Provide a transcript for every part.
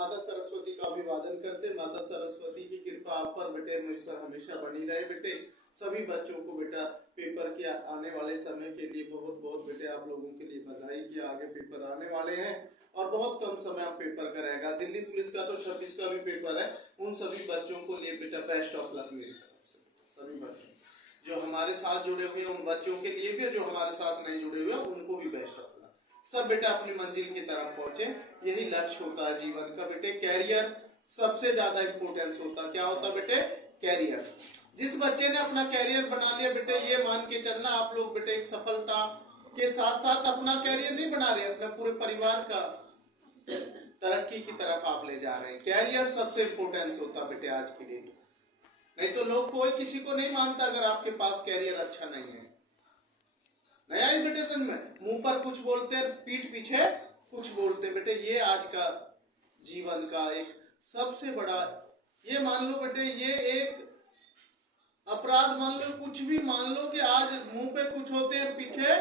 माता सरस्वती का अभिवादन करते। माता सरस्वती की कृपा आप पर बेटे, मुझ पर हमेशा बनी रहे बेटे। सभी बच्चों को बेटा पेपर के आने वाले समय के लिए बहुत बहुत बेटे आप लोगों के लिए बधाई कि आगे पेपर आने वाले हैं और बहुत कम समय आप पेपर का रहेगा। दिल्ली पुलिस का तो 26 का भी पेपर है। उन सभी बच्चों को लिए बेटा बेस्ट ऑफ लक मेरी तरफ से। सभी बच्चों जो हमारे साथ जुड़े हुए हैं उन बच्चों के लिए भी, जो हमारे साथ नहीं जुड़े हुए उनको भी बेस्ट ऑफ लक। सब बेटा अपनी मंजिल की तरफ पहुंचे, यही लक्ष्य होता है जीवन का बेटे। कैरियर सबसे ज्यादा इंपॉर्टेंस होता है। क्या होता है बेटे? कैरियर। जिस बच्चे ने अपना कैरियर बना लिया बेटे, ये मान के चलना आप लोग बेटे एक सफलता के साथ साथ अपना कैरियर नहीं बना रहे, अपने पूरे परिवार का तरक्की की तरफ आप ले जा रहे हैं। कैरियर सबसे इंपॉर्टेंस होता बेटे आज की डेट। नहीं तो लोग कोई किसी को नहीं मानता अगर आपके पास कैरियर अच्छा नहीं है। नया इन्विटेशन में मुंह पर कुछ बोलते, पीठ पीछे कुछ बोलते बेटे। ये आज का जीवन का एक सबसे बड़ा, ये मान लो बेटे, ये एक अपराध मान लो, कुछ भी मान लो कि आज मुंह पे कुछ होते हैं, पीछे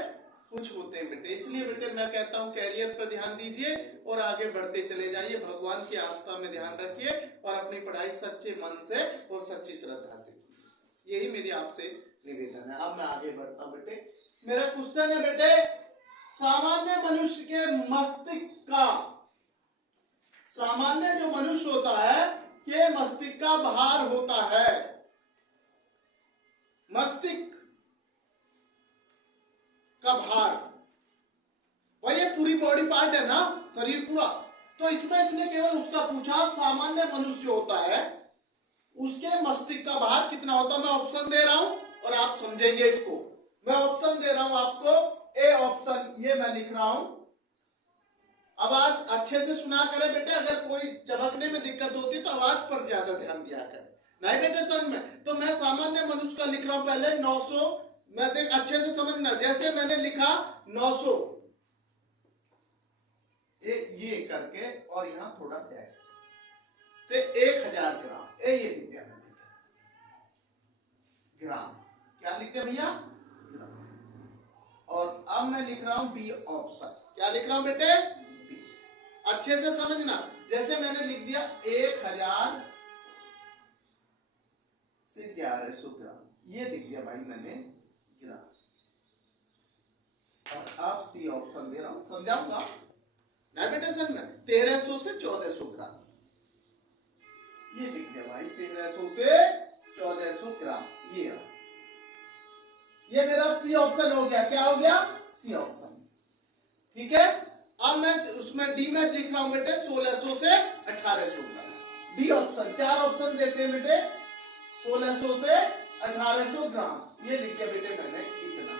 कुछ होते हैं बेटे। इसलिए बेटे मैं कहता हूँ कैरियर पर ध्यान दीजिए और आगे बढ़ते चले जाइए। भगवान की आस्था में ध्यान रखिए और अपनी पढ़ाई सच्चे मन से और सच्ची श्रद्धा से कीजिए। यही मेरी आपसे निवेदन है। अब मैं आगे बढ़ता हूँ बेटे। मेरा क्वेश्चन है बेटे, सामान्य मनुष्य के मस्तिष्क का, सामान्य जो मनुष्य होता है के मस्तिष्क का भार होता है। मस्तिष्क का भार, वही ये पूरी बॉडी पार्ट है ना, शरीर पूरा। तो इसमें इसने केवल उसका पूछा, सामान्य मनुष्य होता है उसके मस्तिष्क का भार कितना होता है। मैं ऑप्शन दे रहा हूं और आप समझेंगे इसको। मैं ऑप्शन दे रहा हूं आपको। ए ऑप्शन, ये मैं लिख रहा हूं, आवाज अच्छे से सुना करे बेटे। अगर कोई चमकने में दिक्कत होती तो आवाज पर ज्यादा ध्यान दिया करे। नहीं बेटे समझ में, तो मैं सामान्य मनुष्य का लिख रहा हूं पहले 900। मैं देख अच्छे से समझना, जैसे मैंने लिखा 900 ये करके और यहां थोड़ा डैश से 1000 ग्राम, ये लिख दिया मैंने ग्राम। क्या लिखते हैं भैया? ग्राम। और अब मैं लिख रहा हूं बी ऑप्शन। क्या लिख रहा हूं बेटे? बी। अच्छे से समझना, जैसे मैंने लिख दिया 1000 से 1100 ग्राम, ये लिख दिया भाई मैंने ग्राम। और अब सी ऑप्शन दे रहा हूं, समझाऊंगा नेविगेशन में। 1300 से 1400 ग्राम, ये लिख दिया भाई 1300 से 1400 ग्राम। ये मेरा सी ऑप्शन हो गया। क्या हो गया? C option. ठीक है। अब मैं उसमें डी में लिख रहा हूं बेटे 1600 से 1800 ग्राम। डी ऑप्शन, 4 ऑप्शन देते हैं बेटे। 1600 से 1800 ग्राम, ये लिख दिया बेटे मैंने इतना,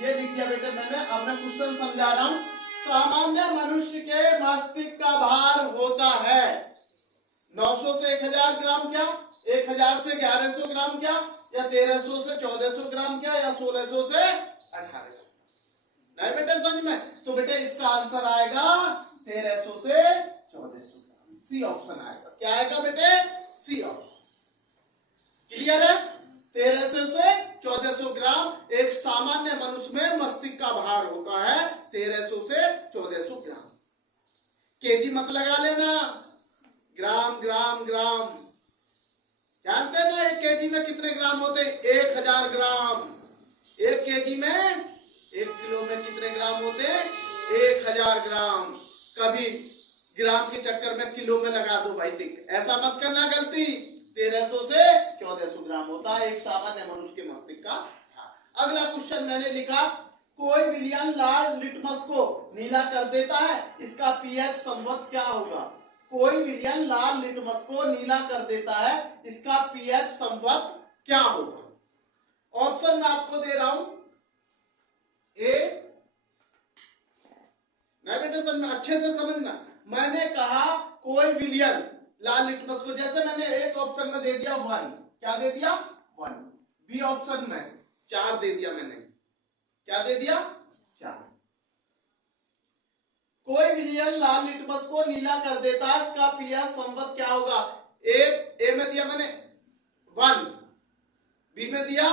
ये लिख दिया बेटे मैंने। अब मैं क्वेश्चन समझा रहा हूं। सामान्य मनुष्य के मस्तिष्क का भार होता है 900 से 1000 ग्राम क्या, 1000 से 1100 ग्राम क्या, या 1300 से 1400 ग्राम क्या, या 1600 से 1800। नहीं बेटे समझ में? तो बेटे इसका आंसर आएगा 1300 से 1400 ग्राम। सी ऑप्शन आएगा। क्या आएगा बेटे? C option. क्लियर है? 1300 से 1400 ग्राम एक सामान्य मनुष्य में मस्तिष्क का भार होता है, 1300 से 1400 ग्राम। केजी मत लगा लेना, ग्राम ग्राम ग्राम। जानते हैं ना एक केजी में कितने ग्राम होते हैं? 1000 ग्राम। एक केजी में, 1 किलो में कितने ग्राम होते हैं? 1000 ग्राम। कभी ग्राम के चक्कर में किलो में लगा दो भाई टिक, ऐसा मत करना गलती। 1300 से 1400 ग्राम होता है एक सामान्य मनुष्य के मस्तिष्क का। अगला क्वेश्चन मैंने लिखा, कोई विलयन लाल लिटमस को नीला कर देता है, इसका पीएच संवत क्या होगा? कोई विलयन लाल लिटमस को नीला कर देता है, इसका पीएच संवत क्या होगा? ऑप्शन मैं आपको दे रहा हूं। ए, नहीं बेटे समझना, अच्छे से समझना। मैंने कहा कोई विलयन लाल लिटमस को, जैसे मैंने एक ऑप्शन में दे दिया 1, क्या दे दिया? 1। बी ऑप्शन में 4 दे दिया मैंने। क्या दे दिया? 4। कोई विलयन लाल लिटमस को नीला कर देता है, इसका पीएच संवत क्या होगा? ए में दिया मैंने 1, बी में दिया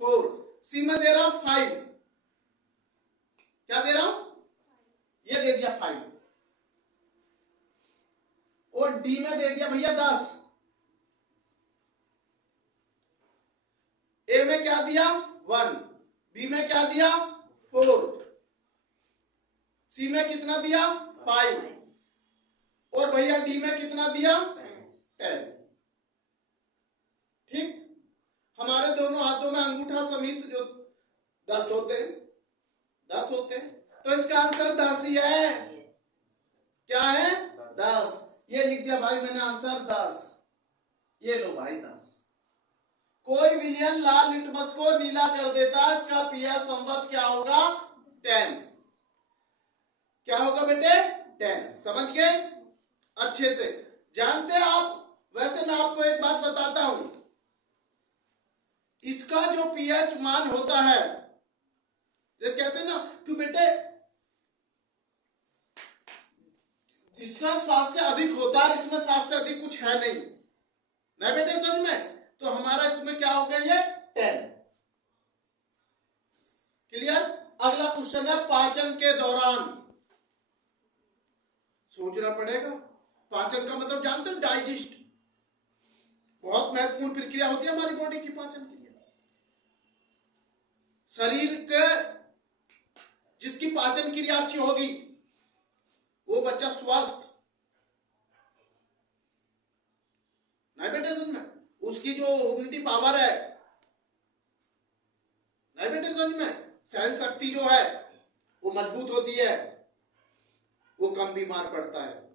4, सी में दे रहा हूं 5। क्या दे रहा हूं? ये दे दिया 5। और डी में दे दिया भैया 10, ए में क्या दिया 1, बी में क्या दिया 4, सी में कितना दिया 5, और भैया डी में कितना दिया 10। ठीक, हमारे दोनों हाथों में अंगूठा समेत जो 10 होते हैं, 10 होते हैं, तो इसका आंसर 10 ही है। क्या है 10, ये लिख दिया भाई मैंने आंसर 10। ये लो भाई 10। कोई विलियन लाल लिटमस को नीला कर देता है, इसका पीएच संवत क्या होगा 10। क्या होगा बेटे 10, समझ गए अच्छे से, जानते हैं आप। वैसे मैं आपको एक बात बताता हूं, इसका जो पीएच मान होता है, ये कहते हैं ना कि बेटे इसका 7 से अधिक होता है, इसमें 7 से अधिक कुछ है नहीं, नहीं बेटे समझ में, तो हमारा इसमें क्या हो गया ये 10। क्लियर। अगला क्वेश्चन है पाचन के दौरान, सोचना पड़ेगा। पाचन का मतलब जानते हो डाइजेस्ट, बहुत महत्वपूर्ण प्रक्रिया होती है हमारी बॉडी की पाचन क्रिया। शरीर के जिसकी पाचन क्रिया अच्छी होगी वो बच्चा स्वस्थ, नहीं बेटे समझ में, उसकी जो इम्यूनिटी पावर है, नहीं बेटे समझ में, सहन शक्ति जो है वो मजबूत होती है, वो कम बीमार पड़ता है।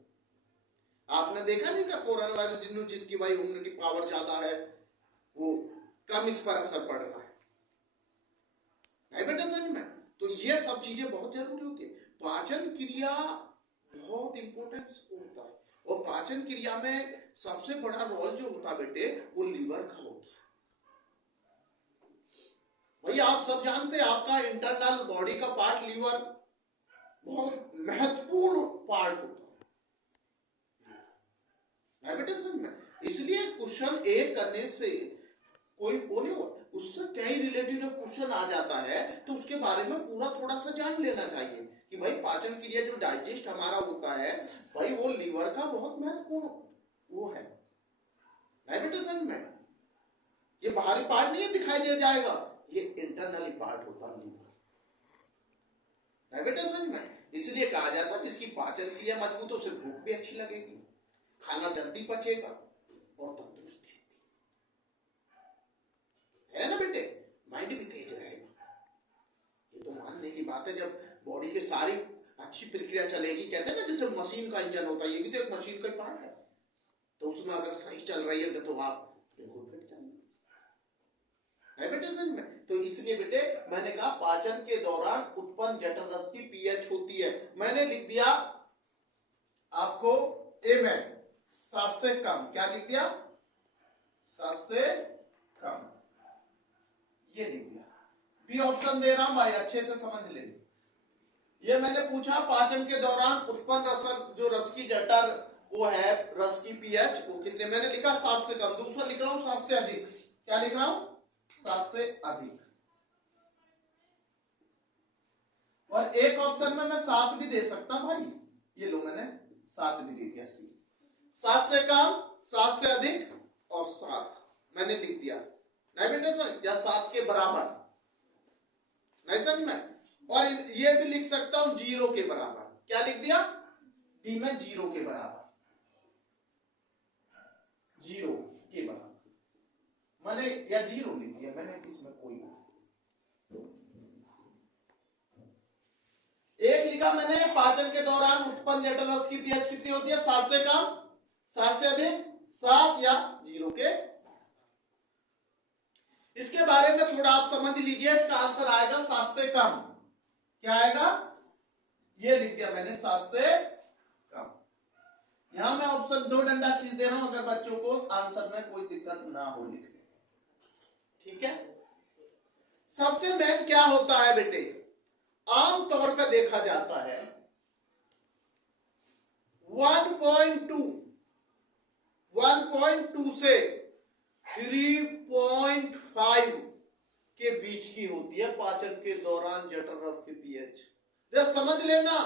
आपने देखा नहीं था कोरोना वायरस, जिसकी भाई इम्यूनिटी पावर ज्यादा है वो कम इस पर असर पड़ रहा है, नहीं बेटा समझ में। तो ये सब चीजें बहुत जरूरी होती है। पाचन क्रिया बहुत इंपॉर्टेंस होता है, और पाचन क्रिया में सबसे बड़ा रोल जो होता है बेटे वो लीवर का होता है। भैया आप सब जानते हैं आपका इंटरनल बॉडी का पार्ट लीवर बहुत महत्वपूर्ण पार्ट होता है बेटे समझ में। इसलिए क्वेश्चन ए करने से कोई वो नहीं हुआ, उससे कई रिलेटेड क्वेश्चन आ जाता है तो उसके बारे में पूरा थोड़ा सा जान लेना चाहिए कि भाई पाचन क्रिया जो डाइजेस्ट हमारा होता है भाई वो लीवर का बहुत महत्वपूर्ण वो है, नहीं बेटे समझ में। ये बाहरी पार्ट नहीं दिखाई दे जाएगा, ये इंटरनली पार्ट होता है लीवर, नहीं बेटे समझ में। इसलिए कहा जाता है जिसकी पाचन क्रिया मजबूत हो उसे भूख भी अच्छी लगेगी, खाना जल्दी पचेगा और तंदुरुस्ती है ना बेटे, माइंड भी तेज रहेगा। ये तो मानने की बात है, जब बॉडी की सारी अच्छी प्रक्रिया चलेगी, कहते हैं ना जैसे मशीन का इंजन होता है, ये भी तो एक मशीन का पार्ट है, तो उसमें अगर सही चल रही है तो आप बिल्कुल फिट चलेंगे, बेटे समझ में। तो इसलिए बेटे मैंने कहा पाचन के दौरान उत्पन्न जठर रस की पीएच होती है, मैंने लिख दिया आपको ए में 7 से कम, क्या लिख दिया 7 से कम, ये लिख दिया। बी ऑप्शन दे रहा हूं भाई, अच्छे से समझ ले। ये मैंने पूछा पाचन के दौरान उत्पन्न रस, जो रस की जठर वो है रस की पीएच वो कितने, मैंने लिखा 7 से कम। दूसरा लिख रहा हूं 7 से अधिक, क्या लिख रहा हूं 7 से अधिक। और एक ऑप्शन में मैं 7 भी दे सकता हूं भाई, ये लो मैंने 7 भी दे दिया। सी 7 से कम, 7 से अधिक और 7 मैंने लिख दिया, नहीं बेटे समझ, या 7 के बराबर, नहीं समझ में। और ये भी लिख सकता हूं 0 के बराबर, क्या लिख दिया डी में 0 के बराबर, 0 के बराबर मैंने, या 0 लिख दिया मैंने, इसमें कोई एक लिखा मैंने पाचन के दौरान उत्पन्न जठर रस की पीएच कितनी होती है 7 से कम, 7 से अधिक, 7 या 0 के। इसके बारे में थोड़ा आप समझ लीजिए, इसका आंसर आएगा 7 से कम, क्या आएगा ये लिख दिया मैंने 7 से कम। यहां मैं ऑप्शन 2 डंडा खींच दे रहा हूं, अगर बच्चों को आंसर में कोई दिक्कत ना हो लिखने, ठीक है। सबसे मेन क्या होता है बेटे, आमतौर पर देखा जाता है 1.2 से 3.5 के बीच की होती है पाचन के दौरान जठर रस की पीएच। जरा समझ लेना,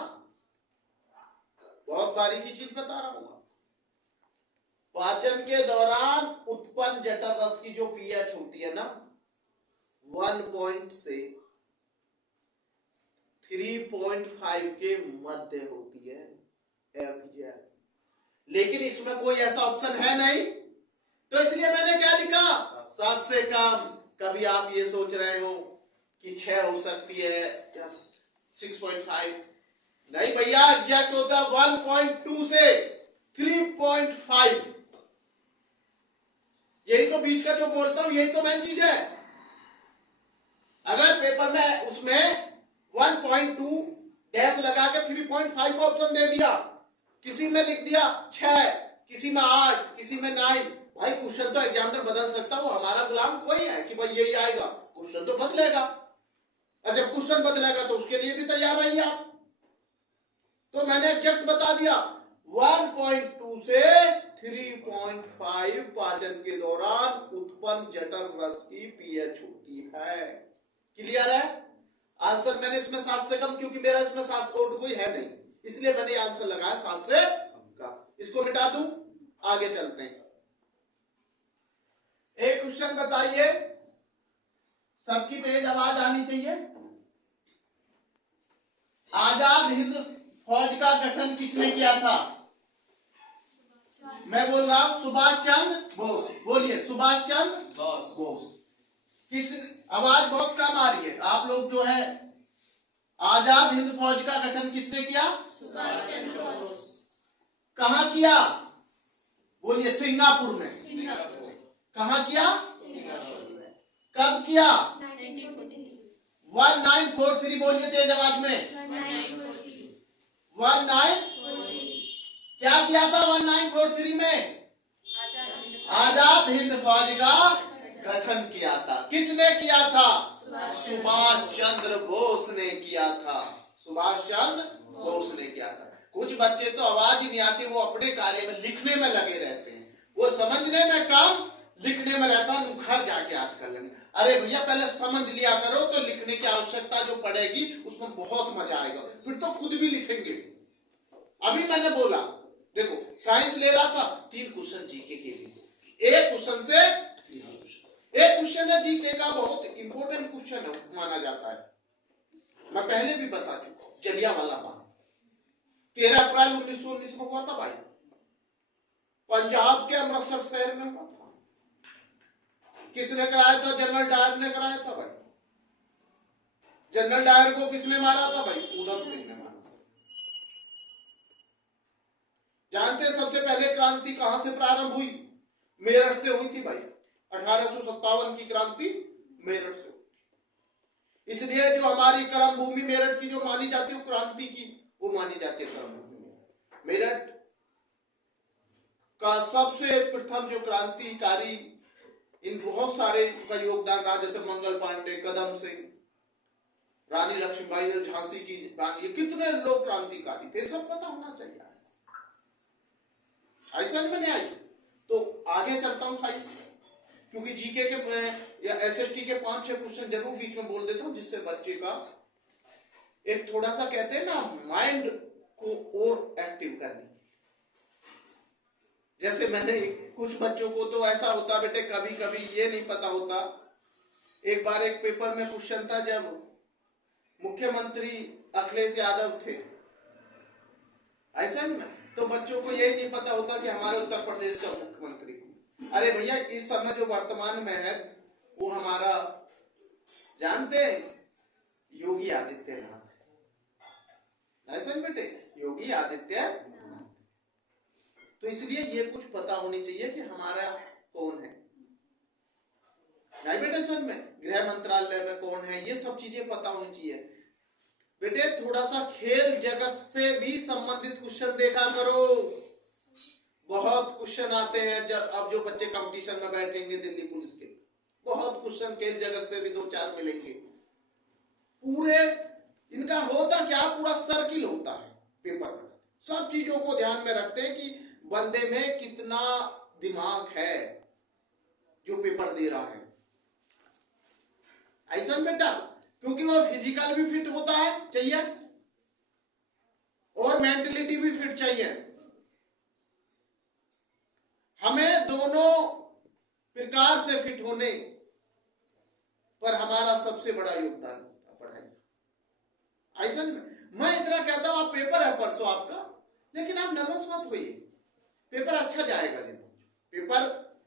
बहुत बारीकी चीज बता रहा हूं। पाचन के दौरान उत्पन्न जठर रस की जो पीएच होती है ना 1 से 3.5 के मध्य होती है एग्जैक्ट, लेकिन इसमें कोई ऐसा ऑप्शन है नहीं, तो इसलिए मैंने क्या लिखा 7 से कम। कभी आप ये सोच रहे हो कि 6 हो सकती है या 6.5, नहीं भैया, एग्जैक्ट होता है 1.2 से 3.5। यही तो बीच का जो बोलता हूं यही तो मेन चीज है। अगर पेपर में उसमें 1.2 डैश लगा के 3.5 का ऑप्शन दे दिया, किसी में लिख दिया 6, किसी में 8, किसी में 9, भाई क्वेश्चन तो एग्जामिनर बदल सकता है, वो हमारा गुलाम कोई है कि भाई यही आएगा, क्वेश्चन तो बदलेगा। और जब क्वेश्चन बदलेगा तो उसके लिए भी तैयार रहिए आप। तो मैंने एग्जैक्ट बता दिया 1.2 से 3.5 पाचन के दौरान उत्पन्न जठर रस की पीएच होती है। क्लियर है? आंसर मैंने इसमें 7 से कम, क्योंकि मेरा इसमें 7 और कोई है नहीं, इसलिए मैंने आंसर लगाया 7 से कम। इसको मिटा दूं, आगे चलते हैं। एक क्वेश्चन बताइए, सबकी तेज आवाज आनी चाहिए। आजाद हिंद फौज का गठन किसने किया था? मैं बोल रहा हूं सुभाष चंद्र बोस। बोलिए सुभाष चंद्र बोस। किस, आवाज बहुत कम आ रही है आप लोग जो है। आजाद हिंद फौज का गठन किसने किया? सुभाष चंद्र बोस। कहां किया? बोलिए सिंगापुर में। कहां किया? कब किया? 1943। बोलिए तेज आवाज में। 1943। क्या किया था 1943 में? आजाद हिंद फौज का गठन किया था। किसने किया था? सुभाष चंद्र बोस ने किया था। सुभाष चंद्र बोस ने किया था। कुछ बच्चे तो आवाज ही नहीं आती, वो अपने कार्य में लिखने में लगे रहते हैं, वो समझने में कम, लिखने में रहता है, घर जाके याद कर लेंगे। अरे भैया पहले समझ लिया करो, तो लिखने की आवश्यकता जो पड़ेगी उसमें बहुत मजा आएगा, फिर तो खुद भी लिखेंगे। अभी मैंने बोला देखो, साइंस ले रहा था, 3 क्वेश्चन जीके के लिए, एक क्वेश्चन से 3 क्वेश्चन। एक क्वेश्चन है जीके का, बहुत इंपॉर्टेंट क्वेश्चन है माना जाता है, मैं पहले भी बता चुका हूं। जलियांवाला बाग 13 अप्रैल 1919 में हुआ था भाई, पंजाब के अमृतसर शहर में हुआ था। किसने कराया था? जनरल डायर ने कराया था भाई। जनरल डायर को किसने मारा था भाई? उधम सिंह ने मारा था। जानते हैं सबसे पहले क्रांति कहां से प्रारंभ हुई? मेरठ से हुई थी भाई। 1857 की क्रांति मेरठ से हुई। इसलिए जो हमारी कर्म भूमि मेरठ की जो मानी जाती है, क्रांति की वो मानी जाती है कर्म भूमि। मेरठ का सबसे प्रथम जो क्रांतिकारी, इन बहुत सारे का योगदान रहा, जैसे मंगल पांडे, कदम सिंह, रानी लक्ष्मीबाई और झांसी की रानी, ये कितने लोग क्रांतिकारी थे, सब पता होना चाहिए। ऐसा में नहीं आई तो आगे चलता हूं साइंस, क्योंकि जीके के या एसएसटी के 5-6 क्वेश्चन जरूर बीच में बोल देता हूं, जिससे बच्चे का एक थोड़ा सा कहते हैं ना माइंड को और एक्टिव करने। जैसे मैंने कुछ बच्चों को तो ऐसा होता बेटे, कभी कभी ये नहीं पता होता। एक बार एक पेपर में क्वेश्चन था, जब मुख्यमंत्री अखिलेश यादव थे, ऐसा नहीं, तो बच्चों को यही नहीं पता होता कि हमारे उत्तर प्रदेश का मुख्यमंत्री, अरे भैया इस समय जो वर्तमान में है वो हमारा जानते हैं योगी आदित्यनाथ, ऐसा नहीं बेटे, योगी आदित्यनाथ। तो इसलिए ये कुछ पता होनी चाहिए कि हमारा कौन है, नहीं बेटे सर में गृह मंत्रालय में कौन है, ये सब चीजें पता होनी चाहिए। बेटे थोड़ा सा खेल जगत से भी संबंधित क्वेश्चन देखा करो, बहुत क्वेश्चन आते हैं। अब जो बच्चे कंपटीशन में बैठेंगे दिल्ली पुलिस के, बहुत क्वेश्चन खेल जगत से भी 2-4 मिलेंगे। पूरे इनका होता क्या, पूरा सर्किल होता है पेपर में, सब चीजों को ध्यान में रखते हैं कि बंदे में कितना दिमाग है जो पेपर दे रहा है, ऐसा बेटा, क्योंकि वो फिजिकल भी फिट होता है चाहिए और मेंटलिटी भी फिट चाहिए। हम संस्कार से फिट होने पर हमारा सबसे बड़ा योगदान होता है पढ़ाई का। ऐसा मैं इतना कहता हूं, आप पेपर है परसों आपका, लेकिन आप नर्वस मत होइए, पेपर अच्छा जाएगा। पेपर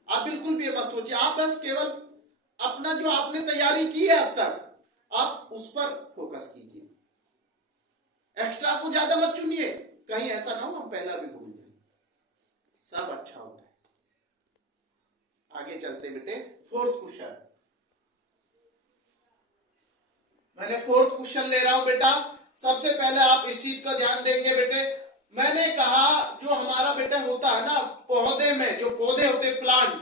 आप बिल्कुल भी मत सोचिए, आप बस केवल अपना जो आपने तैयारी की है अब तक आप उस पर फोकस कीजिए, एक्स्ट्रा को ज्यादा मत चुनिए, कहीं ऐसा ना हो हम पहला भी भूल जाए। सब अच्छा होता है। आगे चलते बेटे, फोर्थ क्वेश्चन। मैंने फोर्थ क्वेश्चन ले रहा हूं बेटा। सबसे पहले आप इस चीज का ध्यान देंगे बेटे, मैंने कहा जो हमारा बेटा होता है ना पौधे में, जो पौधे होते प्लांट,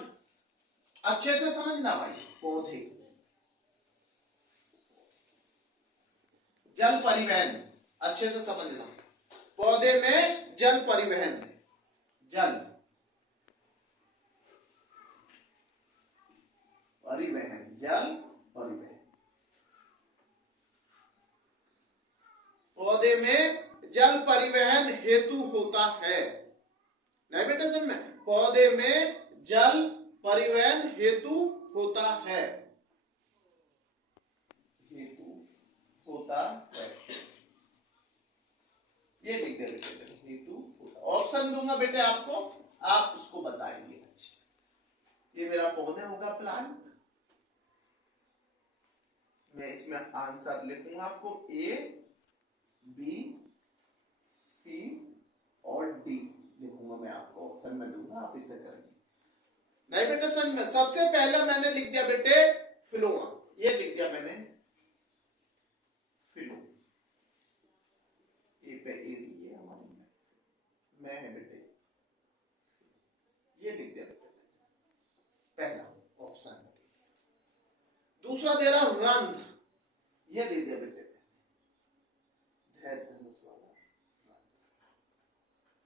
अच्छे से समझना भाई, पौधे जल परिवहन अच्छे से समझना, पौधे में जल परिवहन, जल परिवहन, जल परिवहन, पौधे में जल परिवहन हेतु होता है। नहीं बेटा समझ में, पौधे में जल परिवहन हेतु होता है, हेतु होता है, ये लिख दे बेटे, हेतु। ऑप्शन दूंगा बेटे आपको, आप उसको बताएंगे। ये मेरा पौधे होगा प्लांट, मैं इसमें आंसर लिखूंगा आपको ए बी सी और डी लिखूंगा, मैं आपको ऑप्शन में दूंगा, आप इसे करेंगे। नहीं बेटे समझ में, सबसे पहले मैंने लिख दिया बेटे फिलोआ, ये लिख दिया मैंने फिलो, ए पे ए ये हमारे मैं है बेटे, ये लिख दिया बेटे पहला ऑप्शन। दूसरा दे रहा हूं रंध्र, ये दे दिया बेटे धनुष वाला,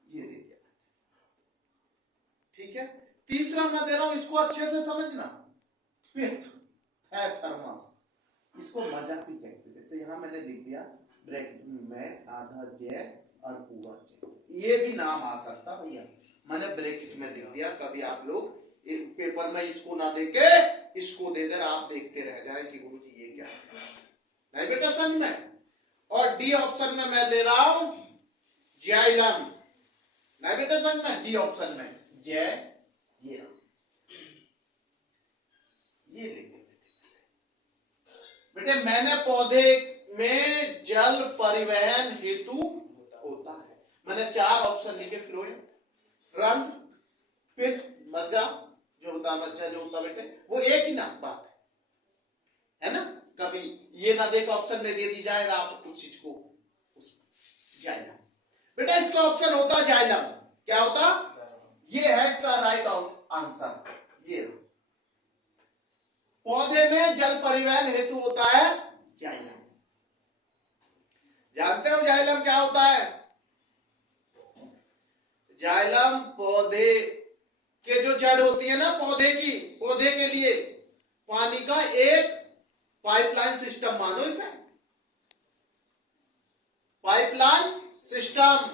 ये दे दिया, ठीक है। तीसरा मैं दे रहा हूं, इसको अच्छे से समझना, फिफ्थ है थर्मस, इसको मजाक भी कहते हैं। जैसे यहां मैंने लिख दिया ब्रैकेट में आधा जे और पूरा जे, ये भी नाम आ सकता भैया, मैंने ब्रैकेट में लिख दिया। कभी आप लोग पेपर में इसको ना देके इसको दे दे, आप देखते रह जाए कि गुरुजी ये क्या है। नहीं बेटा समझ में। और डी ऑप्शन में मैं दे रहा हूं जाइलम, नहीं बेटा समझ में, डी ऑप्शन में जय, ये लिखे बेटे, मैंने पौधे में जल परिवहन हेतु होता है, मैंने 4 ऑप्शन लिखे, फ्लोएम, रंध्र, पित्त, मज्जा, जो होता मज्जा जो होता बेटे वो एक ही ना बात है ना। कभी ये ना देख ऑप्शन में दे दी जाए आप कुछ चीज को जाइलम, बेटा इसका ऑप्शन होता जाइलम, क्या होता, ये है इसका राइट आंसर। ये पौधे में जल परिवहन हेतु होता है जाइलम। जानते हो जाइलम क्या होता है? जाइलम पौधे के जो जड़ होती है ना पौधे की, पौधे के लिए पानी का एक पाइपलाइन सिस्टम मानो इसे, पाइपलाइन सिस्टम,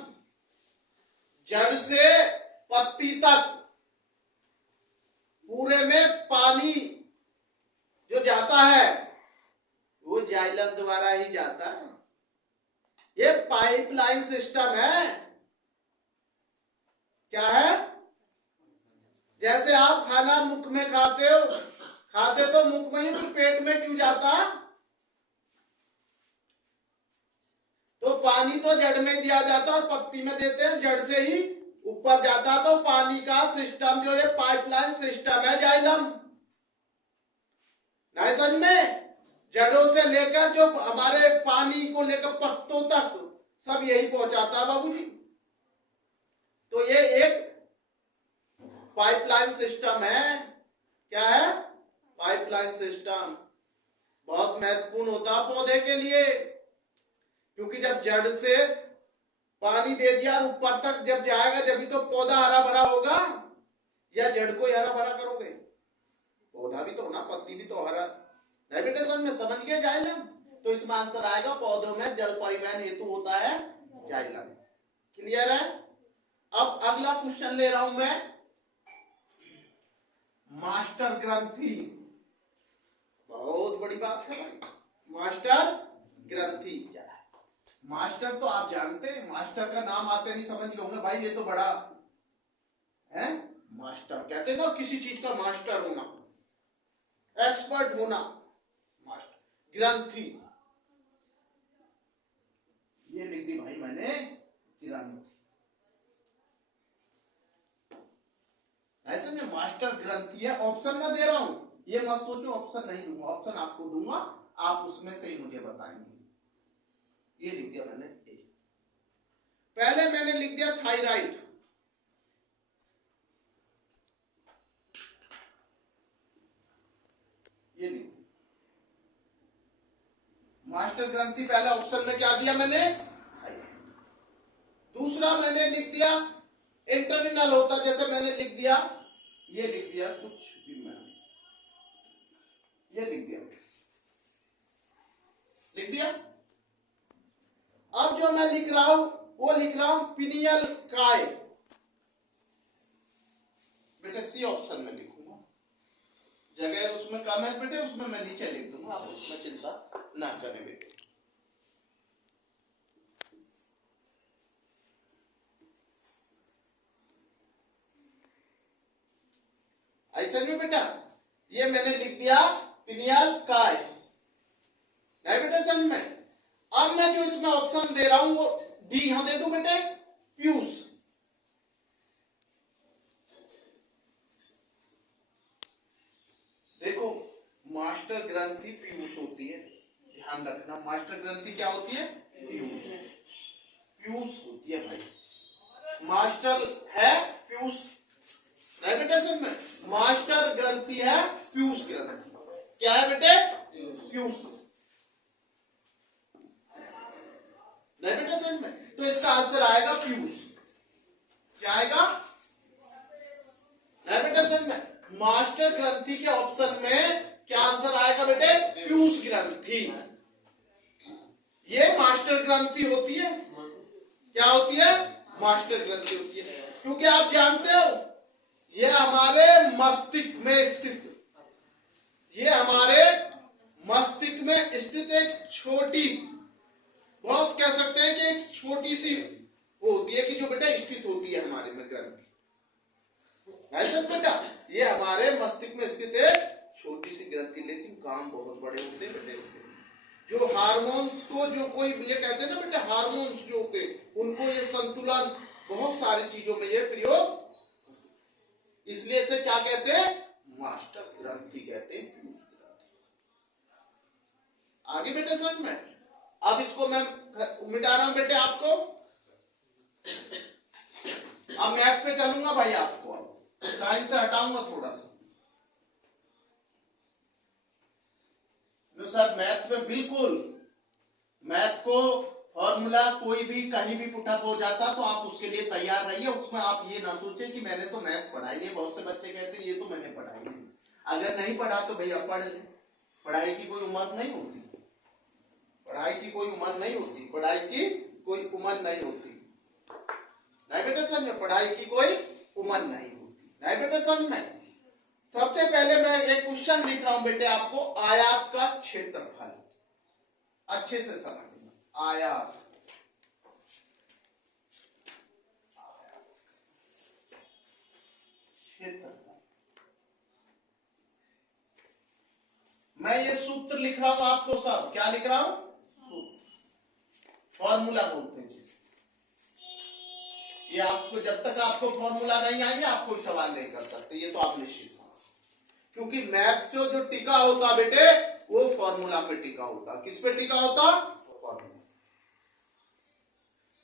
जड़ से पत्ती तक पूरे में पानी जो जाता है वो जाइलम द्वारा ही जाता है। ये पाइपलाइन सिस्टम है। क्या है? जैसे आप खाना मुख में खाते हो, खाते तो मुख में ही, फिर पेट में क्यों जाता? तो पानी तो जड़ में दिया जाता और पत्ती में देते हैं, जड़ से ही ऊपर जाता। तो पानी का सिस्टम जो ये पाइपलाइन सिस्टम है जाइलम, नहीं समझ में? जड़ों से लेकर जो हमारे पानी को लेकर पत्तों तक सब यही पहुंचाता है बाबूजी। तो ये एक पाइपलाइन सिस्टम है। क्या है? पाइपलाइन सिस्टम बहुत महत्वपूर्ण होता है पौधे के लिए, क्योंकि जब जड़ से पानी दे दिया ऊपर तक जब जाएगा जब तो पौधा हरा भरा होगा, या जड़ को हरा भरा करोगे? पौधा भी तो होना, पत्ती भी तो हरा। नहीं बेटे समझ गए जाइलम? तो इसमें आंसर आएगा पौधों में जल परिवहन हेतु होता है जाइलम। क्लियर है? अब अगला क्वेश्चन ले रहा हूं मैं। मास्टर ग्रंथि, बहुत बड़ी बात है भाई। मास्टर ग्रंथि क्या है? मास्टर तो आप जानते हैं, मास्टर का नाम आते नहीं समझ गए होंगे भाई, ये तो बड़ा है। मास्टर कहते हैं ना किसी चीज का मास्टर होना, एक्सपर्ट होना, मास्टर ग्रंथि। ये लिख दी भाई मैंने ग्रंथि। ऐसे में मास्टर ग्रंथि है, ऑप्शन में दे रहा हूं, ये मत सोचो ऑप्शन नहीं दूंगा, ऑप्शन आपको दूंगा, आप उसमें से ही मुझे बताएंगे। ये लिख दिया मैंने ए। पहले मैंने लिख दिया थायराइड, ये लिख दिया मास्टर ग्रंथि। पहले ऑप्शन में क्या दिया मैंने? दूसरा मैंने लिख दिया इंटरनल होता, जैसे मैंने लिख दिया, ये लिख दिया कुछ भी मैंने, ये लिख दिया, लिख दिया। अब जो मैं लिख रहा हूं वो लिख रहा हूं पिनियल काय, बेटे सी ऑप्शन में लिखूंगा, जगह उसमें कम है बेटे, उसमें मैं नीचे लिख दूंगा, आप उसमें चिंता ना करें बेटे। ऐसे में बेटा ये मैंने लिख दिया पिनियल काय, नहीं बेटा समझ में। अब मैं जो इसमें ऑप्शन दे रहा हूं वो डी यहां दे दूं बेटे, पीयूष। देखो मास्टर ग्रंथि पीयूष होती है, ध्यान रखना, मास्टर ग्रंथि क्या होती है? पीयूष, पीयूष होती है भाई। मास्टर है पीयूष, नहीं बेटे समझ में, मास्टर ग्रंथि है पीयूष ग्रंथि। क्या है बेटे? पीयूष, नहीं बेटा समझ में, तो इसका आंसर आएगा पीयूष। क्या आएगा? नहीं बेटा समझ में, मास्टर ग्रंथि के ऑप्शन में क्या आंसर आएगा बेटे? पीयूष ग्रंथि। ये मास्टर ग्रंथि होती है, क्या होती है? मास्टर ग्रंथि होती है, क्योंकि आप जानते हो ये हमारे मस्तिष्क में स्थित, ये हमारे मस्तिष्क में स्थित एक छोटी, बहुत कह सकते हैं कि एक छोटी सी वो होती है कि जो बेटा स्थित होती है हमारे में ग्रंथि, ऐसा बेटा ये हमारे मस्तिष्क में स्थित है छोटी सी ग्रंथि, लेकिन काम बहुत बड़े होते हैं बेटे उसके। जो हार्मोन्स को, जो कोई ये कहते हैं ना बेटा, हार्मोन्स जो होते उनको ये संतुलन, बहुत सारी चीजों में ये प्रयोग, इसलिए इसे क्या कहते हैं? मास्टर ग्रंथि कहते हैं, पीयूष ग्रंथि। आगे बेटे समझ में। अब इसको मैं मिटा रहा हूं बेटे आपको, अब मैथ पे चलूंगा भाई, आपको अब साइंस से हटाऊंगा थोड़ा सा। सर मैथ में बिल्कुल, मैथ को फॉर्मूला कोई भी कहीं भी पुटअप हो जाता तो आप उसके लिए तैयार रहिए, उसमें आप ये ना सोचें कि मैंने तो मैथ पढ़ाई नहीं। बहुत से बच्चे कहते हैं ये तो मैंने पढ़ाई नहीं, अगर नहीं पढ़ा तो भैया पढ़ ले, पढ़ाई की कोई उम्र नहीं होती, पढ़ाई की कोई उम्र नहीं होती, पढ़ाई की कोई उम्र नहीं होती, नहीं बेटा समझ, पढ़ाई की कोई उम्र नहीं होती, नहीं बेटा समझ में। सबसे पहले मैं एक क्वेश्चन लिख रहा हूं बेटे आपको, आयत का क्षेत्रफल, अच्छे से समझना, आयत, क्षेत्रफल। मैं ये सूत्र लिख रहा हूं आपको, सब क्या लिख रहा हूं? सूत्र, फॉर्मूला बोलते हैं जिसे। ये आपको जब तक आपको फॉर्मूला नहीं आएंगे आप कोई सवाल नहीं कर सकते, ये तो आप निश्चित, क्योंकि मैथ जो टिका होता बेटे वो फॉर्मूला पे टिका होता। किस पे टिका होता? फॉर्मूला।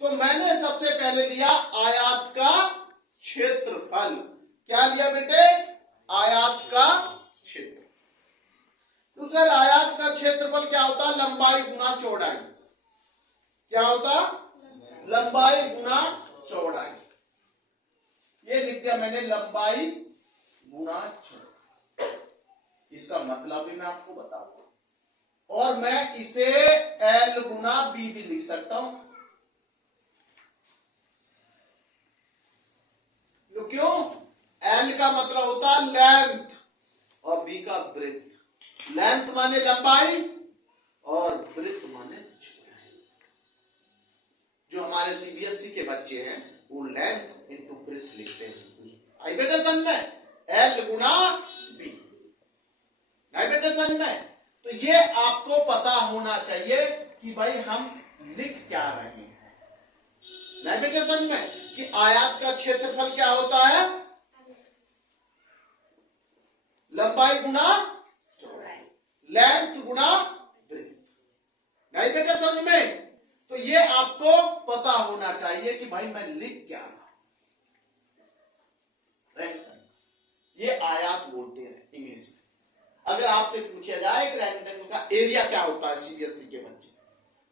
तो मैंने सबसे पहले लिया आयत का क्षेत्रफल। क्या लिया बेटे? आयत का क्षेत्र। तो सर आयत का क्षेत्रफल क्या होता? लंबाई गुना चौड़ाई। क्या होता? लंबाई गुना चौड़ाई। ये लिख दिया मैंने, लंबाई गुना चौड़ाई। इसका मतलब भी मैं आपको बताऊंगा, और मैं इसे L गुना B भी लिख सकता हूं। क्यों? L का मतलब होता है लेंथ, ब्रेथ। लेंथ माने लंबाई और ब्रेथ माने चौड़ाई। जो हमारे सीबीएसई के बच्चे हैं वो लेंथ इनटू ब्रेथ लिखते हैं। आई बेटा समझ में? एल गुना बी। आई बेटा समझ में? तो ये आपको पता होना चाहिए कि भाई हम लिख क्या रहे हैं। नहीं बेटा समझ में? कि आयत का क्षेत्रफल क्या होता है? लंबाई गुना चौड़ाई, लेंथ गुना ब्रेथ। नहीं बेटा समझ में? तो ये आपको पता होना चाहिए कि भाई मैं लिख क्या रहा हूं। ये आयत बोलते हैं इंग्लिश में। अगर आपसे पूछा जाए कि रेक्टेंगल का एरिया क्या होता है सीबीएसई के बच्चे,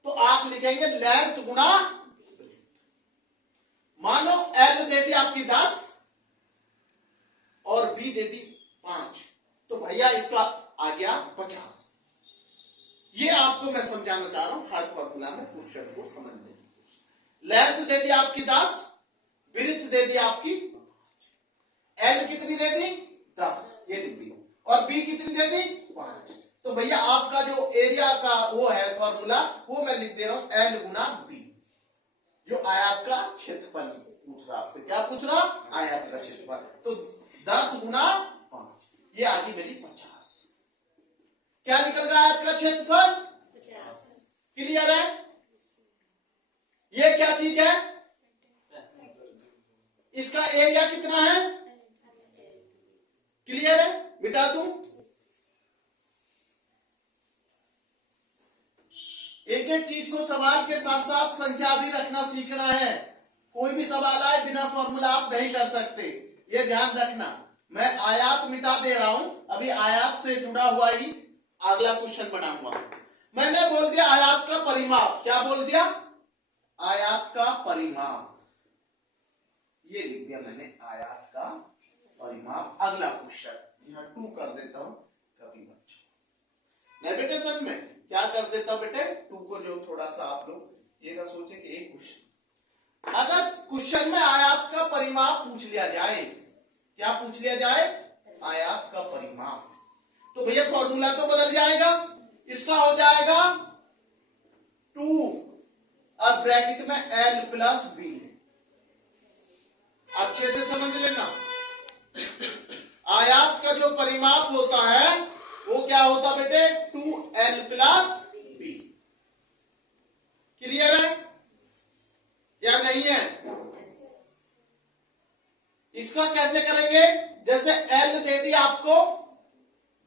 तो आप लिखेंगे लेंथ गुना। मानो एल दे दी आपकी 10 और बी दे दी 5, तो भैया इसका आ गया 50। ये आपको मैं समझाना चाह रहा हूं हर फॉर्मूला में क्वेश्चन को समझने की। लेंथ दे दी आपकी 10, ब्रेथ दे दी आपकी, एल कितनी दे दी 10 ये दे दी, और बी कितनी दे दी 5। तो भैया आपका जो एरिया का वो है फॉर्मूला वो मैं लिख दे रहा हूं एल गुना बी। जो आयत का क्षेत्रफल पूछ रहा आपसे, क्या पूछ रहा? आयत का क्षेत्रफल। तो 10 गुना 5 ये आ गई मेरी 50। क्या निकल रहा है आयत का क्षेत्रफल? 50। क्लियर है? ये क्या चीज है? इसका एरिया कितना है? क्लियर है? मिटा दूं? एक एक चीज को सवाल के साथ साथ संख्या भी रखना सीखना है। कोई भी सवाल आए बिना फॉर्मूला आप नहीं कर सकते, ये ध्यान रखना। मैं आयत मिटा दे रहा हूं, अभी आयत से जुड़ा हुआ ही अगला क्वेश्चन बनाऊंगा। मैंने बोल दिया आयत का परिमाप। क्या बोल दिया? आयत का परिमाप। ये लिख दिया मैंने आयत का परिमाप। अगला क्वेश्चन यहां 2 कर देता हूं कभी बच्चों। मैं बेटे समझ में क्या कर देता बेटे 2 को, जो थोड़ा सा आप लोग ये ना सोचे कि एक क्वेश्चन, अगर क्वेश्चन में आयत का परिमाप पूछ लिया जाए, क्या पूछ लिया जाए? आयत का परिमाप, तो भैया फॉर्मूला तो बदल जाएगा। इसका हो जाएगा 2 और ब्रैकेट में एल प्लस बी। अच्छे से समझ लेना, आयत का जो परिमाप होता है वो क्या होता बेटे? 2l plus B. क्लियर है या नहीं है? इसका कैसे करेंगे? जैसे l दे दी आपको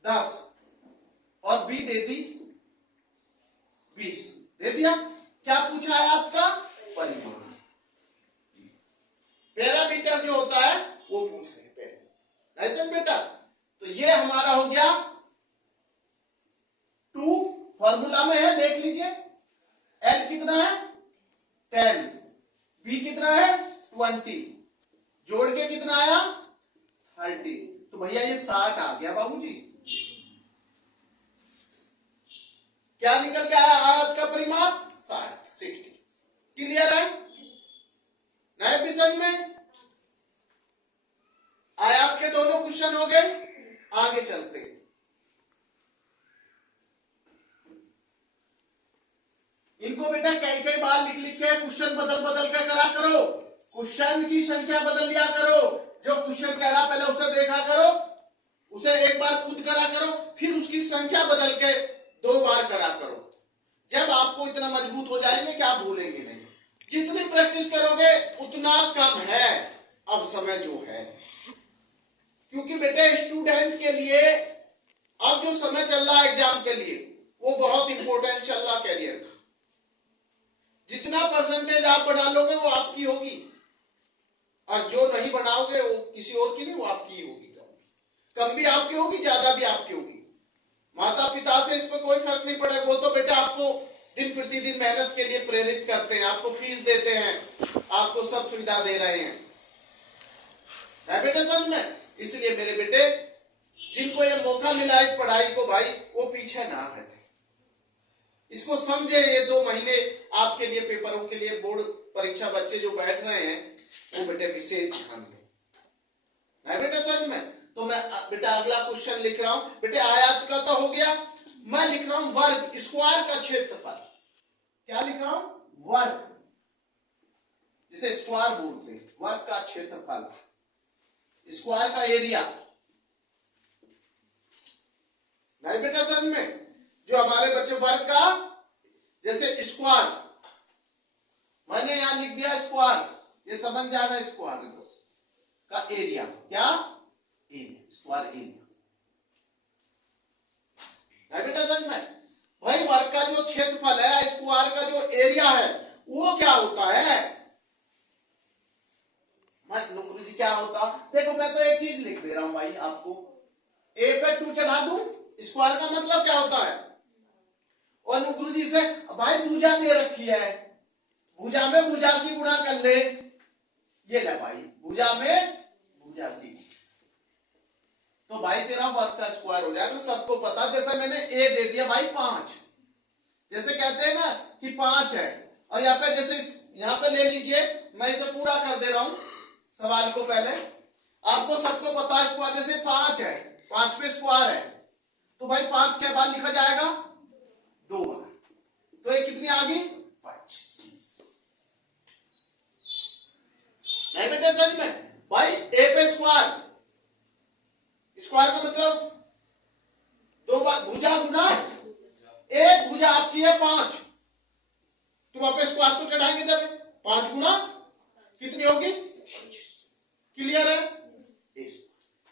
10 और b दे दी 20 दे दिया। क्या पूछा है आपका? परिमाप। पैरामीटर जो होता है वो पूछ रहे हैं। ऐसे बेटा तो ये हमारा हो गया 2, फॉर्मूला में है देख लीजिए। एल कितना है? 10, बी कितना है? 20, जोड़ के कितना आया? 30। तो भैया ये 60 आ गया बाबूजी। क्या निकल के आया आयत का परिमाप? 60। क्लियर है? नए विषय में आयत के दोनों क्वेश्चन हो गए। आगे चलते हैं। इनको बेटा कई बार लिख लिख के क्वेश्चन बदल बदल के करा करो। क्वेश्चन की संख्या बदल लिया करो। जो क्वेश्चन कह रहा पहले उसे देखा करो, उसे एक बार खुद करा करो, फिर उसकी संख्या बदल के 2 बार करा करो। जब आपको इतना मजबूत हो जाएंगे कि आप भूलेंगे नहीं। जितनी प्रैक्टिस करोगे उतना कम है अब समय जो है, क्योंकि बेटे स्टूडेंट के लिए अब जो समय चल रहा है एग्जाम के लिए वो बहुत इंपॉर्टेंट चल रहा कैरियर का। जितना परसेंटेज आप बढ़ा लोगे वो आपकी होगी, और जो नहीं बनाओगे वो किसी और की नहीं, वो आपकी ही होगी। कम भी आपकी होगी, ज्यादा भी आपकी होगी। माता पिता से इस पर कोई फर्क नहीं पड़ेगा। वो तो बेटा आपको दिन प्रतिदिन मेहनत के लिए प्रेरित करते हैं, आपको फीस देते हैं, आपको सब सुविधा दे रहे हैं, है बेटे समझ में। इसलिए मेरे बेटे जिनको ये मौका मिला इस पढ़ाई को, भाई वो पीछे ना हटे, इसको समझे। ये 2 महीने आपके लिए पेपरों के लिए बोर्ड परीक्षा बच्चे जो बैठ रहे हैं वो बेटे विशेष ध्यान दें, है बेटे समझ में। तो मैं बेटा अगला क्वेश्चन लिख रहा हूं। बेटे आयत का तो हो गया, मैं लिख रहा हूं वर्ग, स्क्वायर का क्षेत्रफल। क्या लिख रहा हूं? वर्ग, जिसे स्क्वायर बोलते हैं, वर्ग का क्षेत्रफल, स्क्वायर का एरिया। नहीं बेटा समझ में? जो हमारे बच्चे वर्ग का, जैसे स्क्वायर, मैंने यहां लिख दिया स्क्वायर, ये समझ जाना स्क्वायर का एरिया। क्या? Area, square area. नहीं बेटा समझ में? भाई वर्ग का जो क्षेत्रफल है, स्क्वायर का जो एरिया है, वो क्या होता है? गुरु जी क्या होता? देखो मैं तो एक चीज लिख दे रहा हूं भाई आपको, ए पे 2 चढ़ा दूं, स्क्वायर का मतलब क्या होता है? और गुरु जी से भाई भुजा दे रखी है, भुजा में भुजा की गुणा कर ले, ये ले भाई भुजा में भुजा की, तो भाई तेरा वर्ग का स्क्वायर हो जाएगा। सबको पता, जैसे मैंने ए दे दिया भाई 5, जैसे कहते हैं ना कि 5 है, और यहाँ पे जैसे यहाँ पे ले लीजिए, मैं इसे पूरा कर दे रहा हूं सवाल को। पहले आपको सबको पता है स्क्वायर, जैसे 5 है, 5 पे स्क्वायर है, तो भाई 5 के बाद लिखा जाएगा 2 बार, तो ये कितनी आ गई? 25। नहीं बेटे सच में भाई, ए पे स्क्वायर, स्क्वायर का मतलब 2 बार भुजा गुना, एक भुजा आपकी है 5, तो वहां पे स्क्वायर तो चढ़ाएंगे जब, 5 गुना कितनी होगी? क्लियर है?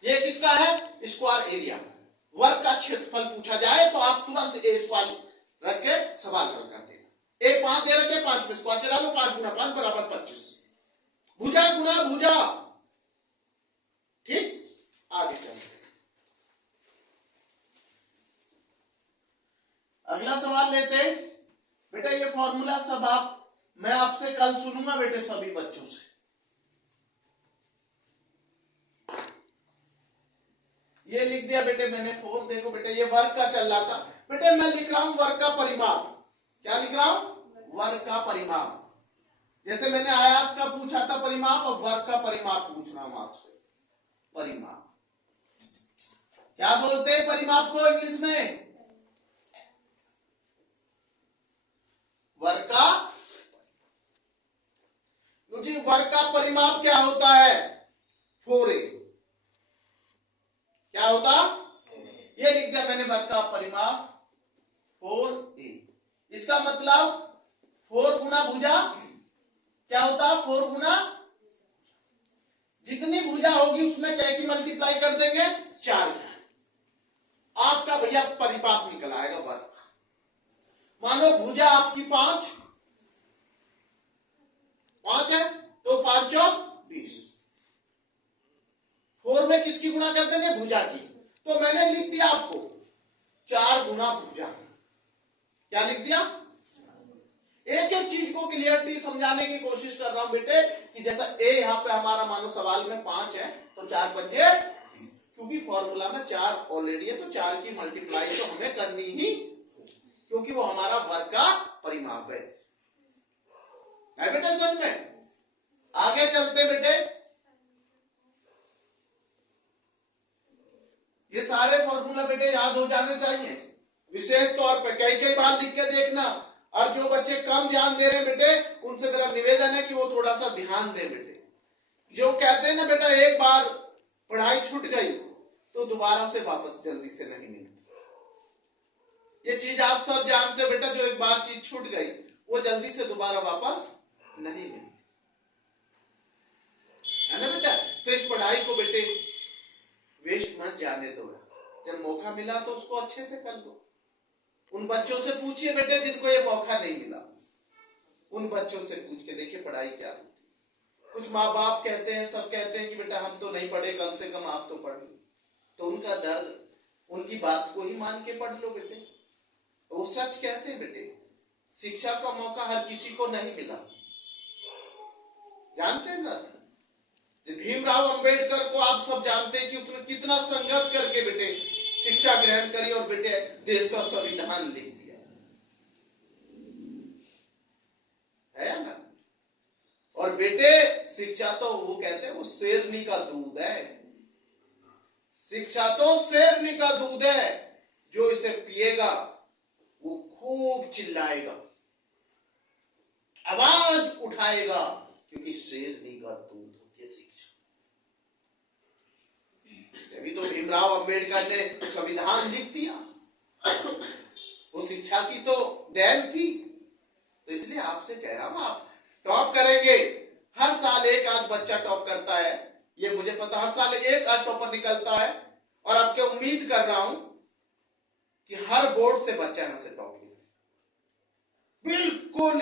ये किसका है? Square area. वर्ग का क्षेत्रफल पूछा जाए तो आप तुरंत ए स्क्वायर रख के सवाल हल कर देना। ए 5 दे रखे, 5 पे स्क्वायर चढ़ा लो, 5 गुना 5 बराबर 25, भुजा गुना भुजा। ठीक, आगे चलते। अगला सवाल लेते बेटा, ये फॉर्मूला सब मैं आपसे कल सुनूंगा बेटे, सभी बच्चों से। ये लिख दिया बेटे मैंने 4। देखो बेटे ये वर्ग का चल रहा था बेटे, मैं लिख रहा हूं वर्ग का परिमाप। क्या लिख रहा हूं? वर्ग का परिमाप। जैसे मैंने आयत का पूछा था परिमाप, और वर्ग का परिमाप पूछ रहा हूं आपसे। परिमाप क्या बोलते हैं परिमाप को इंग्लिश में? वर्ग का, मुझे वर्ग का परिमाप क्या होता है? 4a। क्या होता? ये लिख दिया मैंने, वर्ग का परिमाप 4a। इसका मतलब 4 गुना भुजा क्या होता? 4 गुना, जितनी भुजा होगी उसमें क्या की मल्टीप्लाई कर देंगे? 4। आपका भैया परिमाप निकल आएगा वर्ग। मानो भुजा आपकी 5 है, तो 5 चौक 20। 4 में किसकी गुणा कर देंगे? भुजा की। तो मैंने लिख दिया आपको 4 गुना भुजा। क्या लिख दिया? एक एक चीज को क्लियरिटी समझाने की कोशिश कर रहा हूं बेटे, कि जैसा ए यहां पे हमारा मानो सवाल में 5 है, तो 4 पंजे, क्योंकि फॉर्मूला में 4 ऑलरेडी है, तो 4 की मल्टीप्लाई तो हमें करनी ही, क्योंकि वो हमारा वर्ग का परिमाप है बेटे। समझ में? आगे चलते बेटे, ये सारे फॉर्मूला बेटे याद हो जाने चाहिए, विशेष तौर पे कई कई बार लिख के देखना। और जो बच्चे कम ध्यान दे रहे बेटे, उनसे मेरा निवेदन है कि वो थोड़ा सा ध्यान दें बेटे। जो कहते हैं ना बेटा, एक बार पढ़ाई छूट गई तो दोबारा से वापस जल्दी से नहीं मिलती। ये चीज आप सब जानते बेटा, जो एक बार चीज छूट गई वो जल्दी से दोबारा वापस नहीं मिलती है ना बेटा। तो इस पढ़ाई को बेटे वेस्ट मत जाने दो, जब मौका मिला तो उसको अच्छे से कर लो। उन बच्चों से पूछिए बेटे जिनको ये मौका नहीं मिला, उन बच्चों से पूछ के देखिए पढ़ाई क्या होती। कुछ माँ बाप कहते हैं, सब कहते हैं कि बेटा हम तो नहीं पढ़े, कम से कम आप तो पढ़ लो। तो उनका दर्द, उनकी बात को ही मान के पढ़ लो बेटे। वो सच कहते हैं बेटे, शिक्षा का मौका हर किसी को नहीं मिला। जानते हैं ना, भीमराव अंबेडकर को आप सब जानते हैं कि उसने कितना संघर्ष करके बेटे शिक्षा ग्रहण करी और बेटे देश का संविधान लिख दिया है ना। और बेटे शिक्षा तो वो कहते हैं वो शेरनी का दूध है, शिक्षा तो शेरनी का दूध है, जो इसे पिएगा वो खूब चिल्लाएगा, आवाज उठाएगा, क्योंकि शेरनी का दूध होती है शिक्षा। तभी तो भीमराव अंबेडकर ने संविधान लिख दिया, वो शिक्षा की तो देन थी। तो इसलिए आपसे कह रहा हूं, आप टॉप करेंगे। हर साल एक आध बच्चा टॉप करता है, ये मुझे पता, हर साल एक आध टॉपर निकलता है, और आपके उम्मीद कर रहा हूं कि हर बोर्ड से बच्चा यहां से टॉप ले। बिल्कुल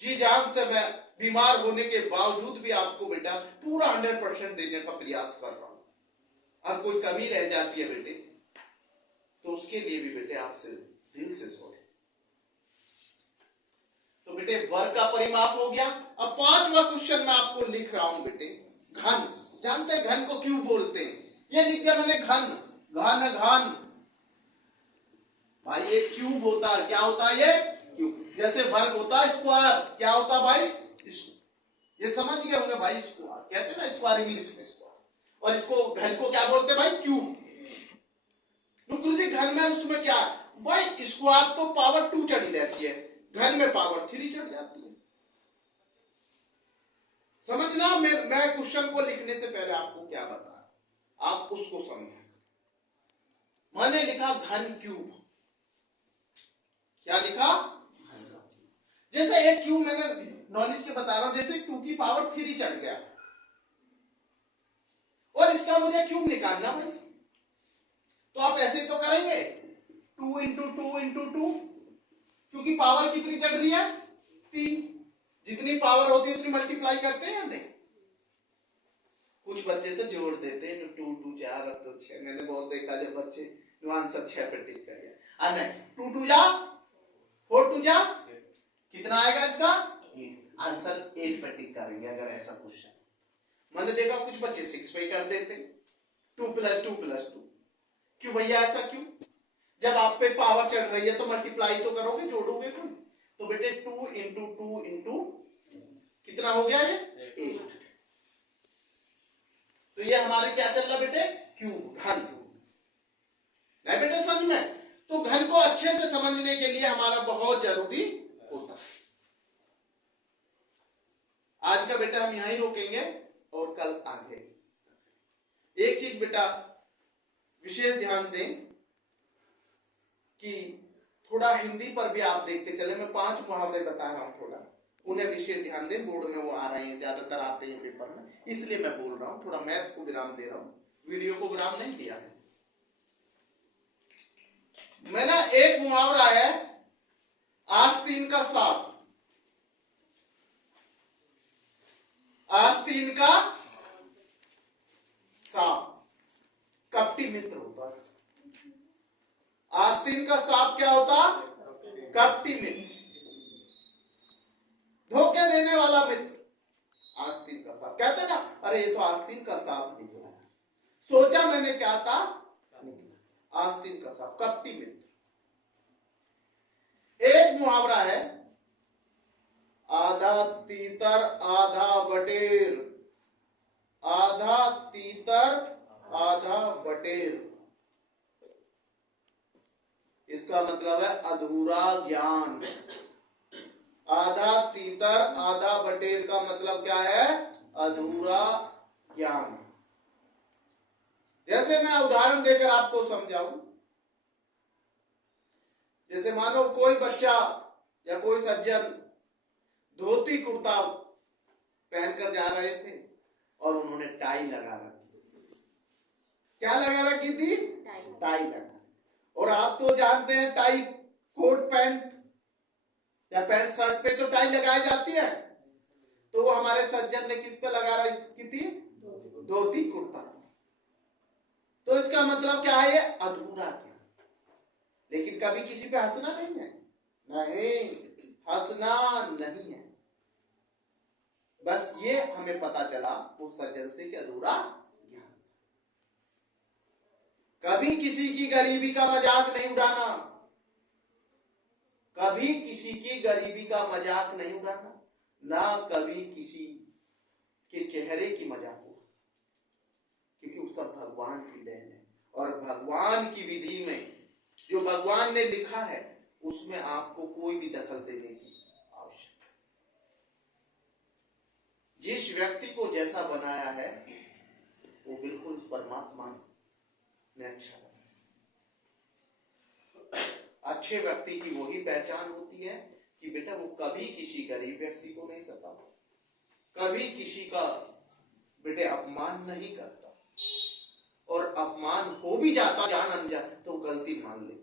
जी जान से मैं बीमार होने के बावजूद भी आपको बेटा पूरा 100% देने का प्रयास कर रहा हूं। और कोई कमी रह जाती है बेटे, तो उसके लिए भी बेटे आपसे दिल से सॉरी। तो बेटे वर्ग का परिमाप हो गया। अब 5वां क्वेश्चन मैं आपको लिख रहा हूं बेटे, घन। जानते हैं घन को क्यों बोलते हैं? ये लिख दिया मैंने, घन घन घन। भाई ये क्यूब होता है, क्या होता है ये? क्यूब। जैसे वर्ग होता है स्क्वायर, क्या होता है भाई? ये समझ गए होंगे भाई, स्क्वायर कहते हैं ना, स्क्वायर इंग्लिश में स्क्वायर। और इसको घन को क्या बोलते हैं भाई? क्यूब। तो गुरुजी घन में उसमें क्या भाई? स्क्वायर तो पावर 2 चढ़ी रहती है, घन में पावर 3 चढ़ जाती है। समझना, मैं क्वेश्चन को लिखने से पहले आपको क्या बताया, आप उसको समझना। मैंने लिखा घन क्यूब। क्या लिखा? जैसे एक क्यूब, मैंने नॉलेज के बता रहा हूं, जैसे 2 की पावर 3 चढ़ गया, और इसका मुझे क्यूब निकालना भाई, तो आप ऐसे तो करेंगे 2 इंटू 2 इंटू 2, क्योंकि पावर कितनी चढ़ रही है? 3। जितनी पावर होती है उतनी मल्टीप्लाई करते हैं या नहीं? कुछ बच्चे तो जोड़ देते हैं, 2 2 4, अब तो 6। मैंने बहुत देखा जब बच्चे आंसर 6 पे टिक कर गया। नहीं, 2 2 जा 4 2 जा, कितना आएगा इसका? 8। आंसर 8 पे टिक करेंगे अगर ऐसा क्वेश्चन। मैंने देखा कुछ बच्चे 6 पे कर देते, 2 + 2 + 2। क्यों भैया, ऐसा क्यों? जब आप पे पावर चढ़ रही है तो मल्टीप्लाई तो करोगे, जोड़ोगे तुम। तो बेटे 2 इंटू 2 इंटू कितना हो गया ये? 8। तो ये हमारे क्या चल रहा बेटे? क्यूब, घन। नहीं बेटे समझ में? तो घन को अच्छे से समझने के लिए हमारा बहुत जरूरी होता है। आज का बेटा हम यहीं रोकेंगे और कल आगे। एक चीज बेटा विशेष ध्यान दें कि थोड़ा हिंदी पर भी आप देखते चले। मैं 5 मुहावरे बता रहा हूं, थोड़ा उन्हें विशेष ध्यान दें। बोर्ड में वो आ रहे हैं, ज्यादातर आते हैं पेपर में, इसलिए मैं बोल रहा हूं। थोड़ा मैथ को विराम दे रहा हूं, वीडियो को विराम नहीं दिया है। मेरा एक मुहावरा है, आस्तीन का सांप। आस्तीन का सांप कपटी मित्र होता है। आस्तीन का सांप क्या होता? कपटी मित्र, धोखे देने वाला मित्र। आस्तीन का सांप कहते ना, अरे ये तो आस्तीन का सांप निकला, सोचा मैंने क्या था, आस्तीन का सांप, कपटी मित्र। एक मुहावरा है, आधा तीतर आधा बटेर। आधा तीतर आधा बटेर, इसका मतलब है अधूरा ज्ञान। आधा तीतर आधा बटेर का मतलब क्या है? अधूरा ज्ञान। जैसे मैं उदाहरण देकर आपको समझाऊं, जैसे मानो कोई बच्चा या कोई सज्जन धोती कुर्ता पहनकर जा रहे थे और उन्होंने टाई लगा रखी। क्या लगा रखी थी? टाई लगा। और आप तो जानते हैं टाई कोट पैंट या पैंट शर्ट पे तो टाई लगाई जाती है। तो वो हमारे सज्जन ने किस पे लगा रखी थी? धोती कुर्ता। तो इसका मतलब क्या है? ये अधूरा क्या? लेकिन कभी किसी पे हंसना नहीं है, नहीं हंसना नहीं है। बस ये हमें पता चला उस सज्जन से कि अधूरा ज्ञान। कभी किसी की गरीबी का मजाक नहीं उड़ाना, कभी किसी की गरीबी का मजाक नहीं उड़ाना, ना कभी किसी के चेहरे की मजाक उड़ाना, क्योंकि वो सब भगवान की देन है। और भगवान की विधि में जो भगवान ने लिखा है उसमें आपको कोई भी दखल देने की आवश्यकता। जिस व्यक्ति को जैसा बनाया है वो बिल्कुल परमात्मा ने अच्छा बनाया। अच्छे व्यक्ति की वही पहचान होती है कि बेटा वो कभी किसी गरीब व्यक्ति को नहीं सताता, कभी किसी का बेटे अपमान नहीं करता, और अपमान हो भी जाता जान अनजान तो गलती मान लेता।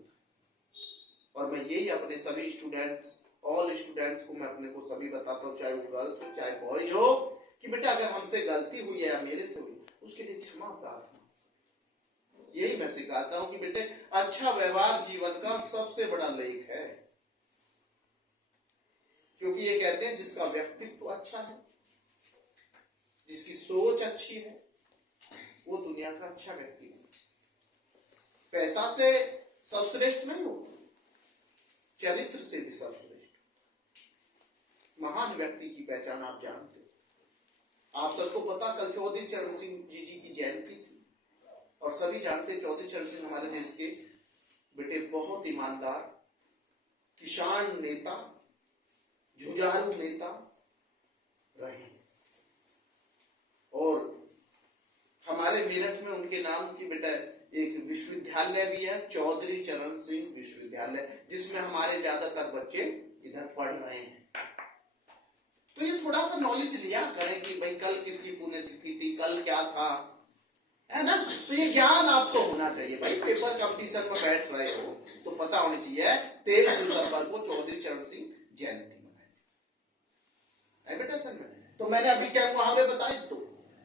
और मैं यही अपने सभी स्टूडेंट्स, ऑल स्टूडेंट्स को मैं अपने को सभी बताता हूँ, चाहे वो गर्ल्स हो चाहे बॉयज हो, कि बेटा अगर हमसे गलती हुई है या मेरे से हुई उसके लिए क्षमा प्रार्थना। यही मैं सिखाता हूँ कि बेटे अच्छा व्यवहार जीवन का सबसे बड़ा लेख है, क्योंकि ये कहते हैं जिसका व्यक्तित्व अच्छा है, जिसकी सोच अच्छी है, वो दुनिया का अच्छा व्यक्ति है। पैसा से सर्वश्रेष्ठ नहीं होता, चरित्र से भी सर्वश्रेष्ठ। महान व्यक्ति की पहचान आप जानते हो। आप सबको पता कल चौधरी चरण सिंह जी की जयंती थी, और सभी जानते हैं चौधरी चरण सिंह हमारे देश के बेटे बहुत ईमानदार किसान नेता, जुझारू नेता रहे। और हमारे मेरठ में उनके नाम की बेटा एक विश्वविद्यालय भी है, चौधरी चरण सिंह विश्वविद्यालय, जिसमें हमारे ज्यादातर बच्चे इधर पढ़ रहे हैं। तो ये थोड़ा सा नॉलेज लिया करें कि भाई कल किसकी पुण्यतिथि थी, कल क्या था, है ना। तो ये ज्ञान आपको होना चाहिए भाई। पेपर कंपटीशन में बैठ रहे हो तो पता होनी चाहिए 23 दिसंबर को चौधरी चरण सिंह जयंती मनाई बेटा सर में। तो मैंने अभी क्या मुहावरे बताए, तो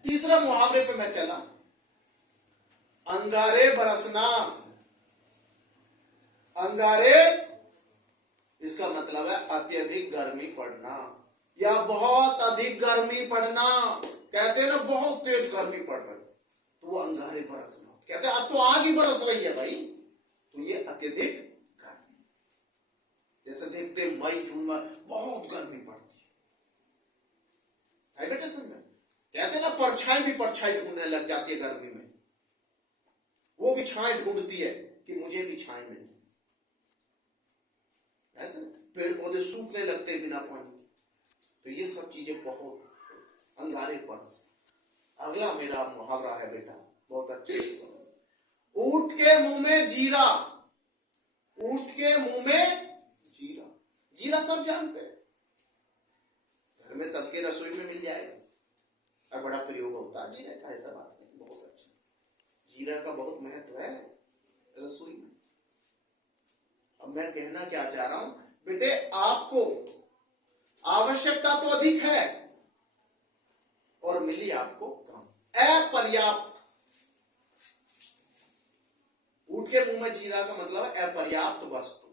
तीसरा मुहावरे पे मैं चला, अंगारे बरसना। अंगारे इसका मतलब है अत्यधिक गर्मी पड़ना या बहुत अधिक गर्मी पड़ना। कहते हैं ना बहुत तेज गर्मी पड़ रही, तो वो अंगारे बरसना। कहते हैं अब तो आग ही बरस रही है भाई, तो ये अत्यधिक गर्मी। जैसे देखते मई जून में बहुत गर्मी पड़ती है बेटा समझ में। कहते ना परछाई भी परछाई ढूंढने लग जाती है गर्मी में, वो भी छाए ढूंढती है कि मुझे भी छाए मिल जाए। पेड़ पौधे सूखने लगते हैं बिना पानी। तो ये सब चीजें बहुत अंगारे बरस। अगला मेरा मुहावरा है बेटा, बहुत अच्छे से समझो। ऊंट के मुंह में जीरा, ऊंट के मुंह में जीरा। जीरा सब जानते हैं, घर में सबके रसोई में मिल जाएगा और बड़ा प्रयोग होता है जीरा का, ऐसा बात नहीं, बहुत अच्छा। जीरा का बहुत महत्व है रसोई में। अब मैं कहना क्या चाह रहा हूं बेटे, आपको आवश्यकता तो अधिक है और मिली आपको कम, अपर्याप्त। ऊंट के मुंह में जीरा का मतलब है अपर्याप्त वस्तु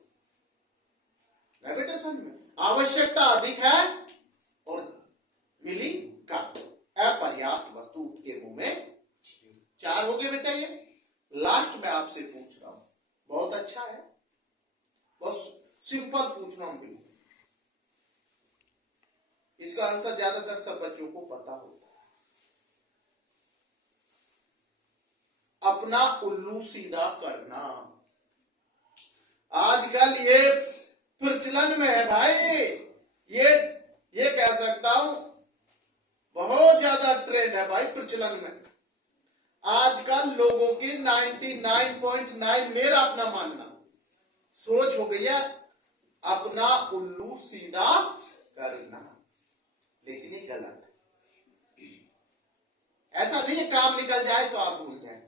है बेटा समझ में। आवश्यकता अधिक है और मिली कम, अपर्याप्त वस्तु ऊंट के मुंह में। 4 हो गए बेटा। ये लास्ट में आपसे पूछ रहा हूं, बहुत अच्छा है, बहुत सिंपल पूछ रहा हूं बिल्कुल। इसका आंसर ज्यादातर सब बच्चों को पता होता है। अपना उल्लू सीधा करना। आजकल ये प्रचलन में है भाई, ये कह सकता हूं बहुत ज्यादा ट्रेंड है भाई प्रचलन में। आजकल लोगों की 99.9 मेरा अपना मानना सोच हो गई है अपना उल्लू सीधा करना, लेकिन ये गलत है। ऐसा नहीं है काम निकल जाए तो आप भूल जाए,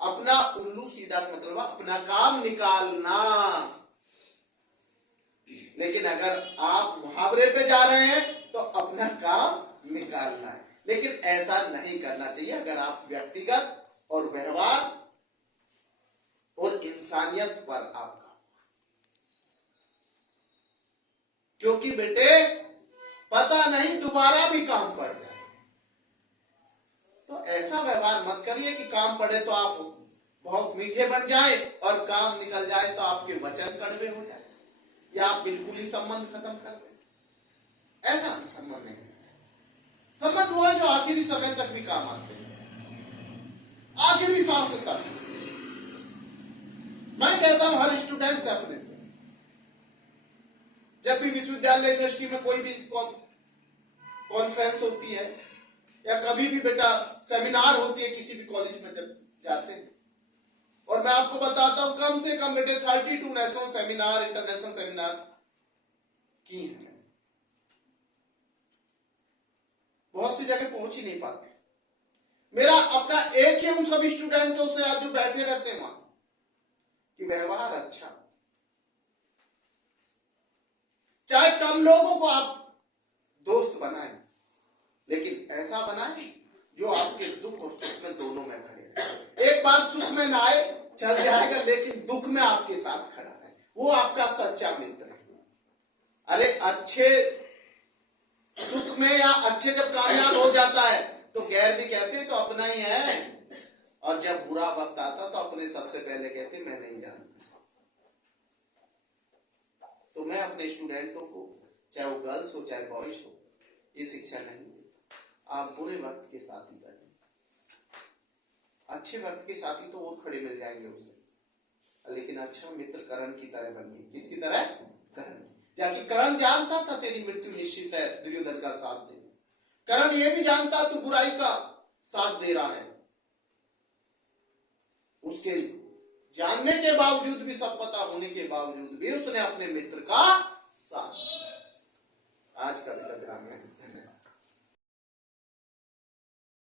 अपना उल्लू सीधा मतलब अपना काम निकालना। लेकिन अगर आप मुहावरे पे जा रहे हैं तो अपना काम निकालना है, लेकिन ऐसा नहीं करना चाहिए अगर आप व्यक्तिगत और व्यवहार और इंसानियत पर आपका। क्योंकि बेटे पता नहीं दोबारा भी काम पड़ जाए, तो ऐसा व्यवहार मत करिए कि काम पड़े तो आप बहुत मीठे बन जाए और काम निकल जाए तो आपके वचन कड़वे हो जाए या आप बिल्कुल ही संबंध खत्म कर दें। ऐसा संबंध नहीं। संबंध वो है जो आखिरी समय तक भी काम आते हैं। आखिरी सांस तक मैं कहता हूं हर स्टूडेंट से अपने से, जब भी विश्वविद्यालय यूनिवर्सिटी में कोई भी कॉन्फ्रेंस होती है या कभी भी बेटा सेमिनार होती है किसी भी कॉलेज में जब जाते हैं, और मैं आपको बताता हूं कम से कम बेटे 32 नेशनल सेमिनार, इंटरनेशनल सेमिनार की है। बहुत सी जगह पहुंच ही नहीं पाते। मेरा अपना एक ही उन सभी स्टूडेंटों से आज जो बैठे रहते हैं वहां कि व्यवहार अच्छा, चाहे कम लोगों को आप दोस्त बनाएं, लेकिन ऐसा बनाएं जो आपके दुख और सुख में दोनों में खड़े रहे। एक बार सुख में ना आए चल जाएगा, लेकिन दुख में आपके साथ खड़ा है, वो आपका सच्चा मित्र है। अरे अच्छे सुख में या अच्छे जब कामयाब हो जाता है तो गैर भी कहते हैं तो अपना ही है, और जब बुरा वक्त आता तो अपने सबसे पहले कहते मैं नहीं जानता। तो मैं अपने स्टूडेंटों को, चाहे वो गर्ल्स हो चाहे बॉयज हो, ये शिक्षा नहीं देता आप बुरे वक्त के साथी बने, अच्छे वक्त के साथी तो और खड़े मिल जाएंगे उसे, लेकिन अच्छा मित्र करण की तरह बनिए। किसकी तरह? करण। जाकि करण जानता था तेरी मृत्यु निश्चित है दुर्योधन का साथ दे, करण ये भी जानता तू बुराई का साथ दे रहा है, उसके जानने के बावजूद भी, सब पता होने के बावजूद भी उसने अपने मित्र का साथ। आज का